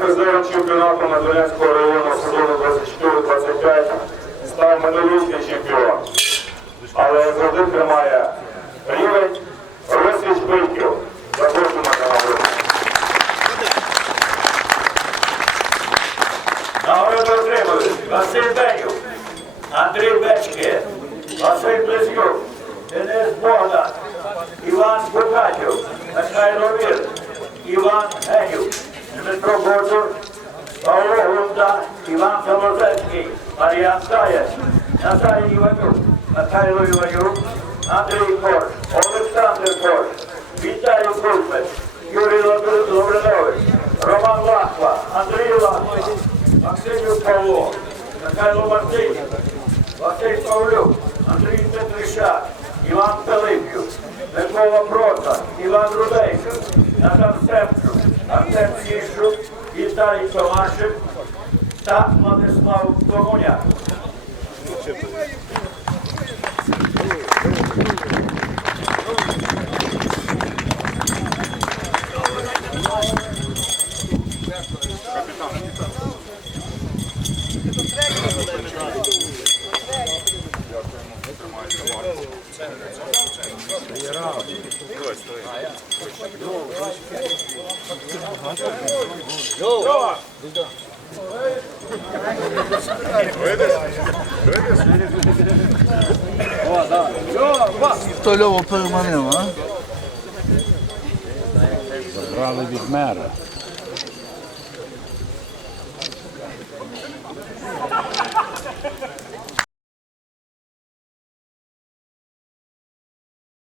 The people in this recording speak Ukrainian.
призером чемпіонату Надвірянського району сезону 24-25 став минулорічний чемпіон. Але завжди тримає рівень Росіч Битків. Запрошуємо на нагороду. Нагороду отримали Василь Бенюк, Андрій Бечки, Василь Близнюк, Денис Богдан, Іван Букатів, Михайло Вір, Іван Генюк, Дмитро Бордур, Павло Гунда, Іван Залозецький, Мар'ян Заєць, Наталія Іванюк, Михайло Іванюк, Андрій Корж, Олександр Корж, Віталій Кузьмич, Юрій Лавринович, Роман Лахва, Андрій Лахва, Максимюк Павло, Михайло Мартинів, Василь Павлюк, Андрій Петрищак, Іван Пилипів, Микола Прота, Іван Рудейко, Натан Семчук, Артем Сіщук, Віталій Томашик та Владислав Комуняк. Хто Льову переманив, а? Брали від мера.